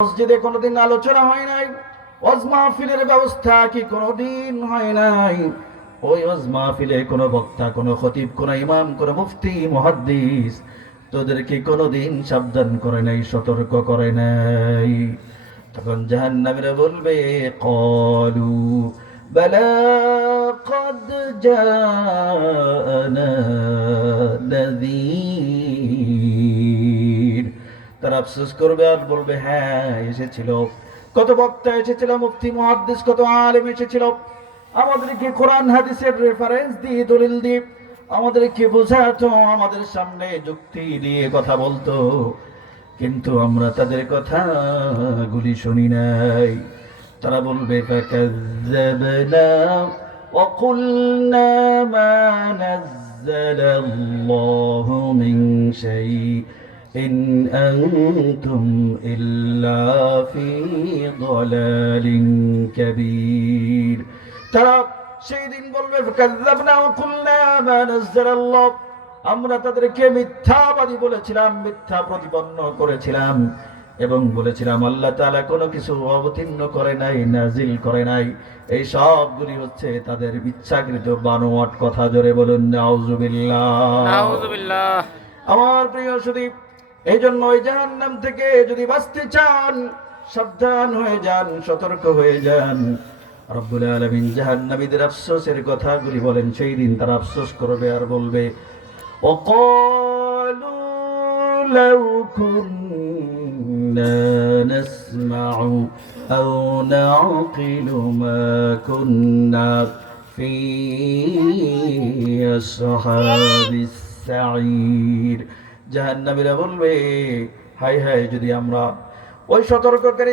মসজিদে কোনোদিন আলোচনা হয় নাই ওয়াজ মাহফিলের ব্যবস্থা কি কোনোদিন হয় নাই ওই ওয়াজ মাহফিলে কোনো বক্তা কোনো খতিব কোনো ইমাম কোনো মুফতি মুহাদ্দিস তোদেরকে কোনোদিন সাবধান করে নাই সতর্ক করে নাই তখন জাহান্নামীরা বলবে কলু بلى قد جاءنا نذير তারা আফসোস করবে আর বলবে হ্যাঁ এসেছিল কত বক্তা এসেছিল মুফতি মুহাদ্দিস কত আলেম এসেছিল আমাদেরকে কোরআন হাদিসের রেফারেন্স দিয়ে দলিল দিয়ে আমাদেরকে বোঝাতো আমাদের সামনে যুক্তি দিয়ে কথা বলতো কিন্তু আমরা তাদের কথা গুলি শুনি নাই তারা বলবে فكذبنا وقلنا ما نزل الله من شيء إن أنتم إلا في ضلال كبير তারা সেই দিন বলবে فكذبنا وقلنا ما نزل الله আমরা তাদেরকে মিথ্যাবাদী বলেছিলাম মিথ্যা প্রতিপন্ন করেছিলাম এবং বলেছিলাম আল্লাহ তাআলা কোনো কিছু অবতীর্ণ করে নাই নাজিল করে নাই এই সবগুলি হচ্ছে তাদের ইচ্ছাকৃত বানোয়াট কথা জোরে বলুন নাউজুবিল্লাহ নাউজুবিল্লাহ আমার প্রিয় সুদীপ এই জন্য ওই জাহান্নাম থেকে যদি বাঁচতে চান সাবধান হয়ে যান সতর্ক হয়ে যান রব্বুল আলমিন জাহান্নামীদের আফসোসের কথাগুলি বলেন সেই দিন তারা আফসোস করবে আর বলবে وقالوا لو كنا نسمع أو نعقل ما كنا في أصحاب السعير জাহান্নামীরা বলবে হাই হাই যদি আমরা ওই সতর্ককারী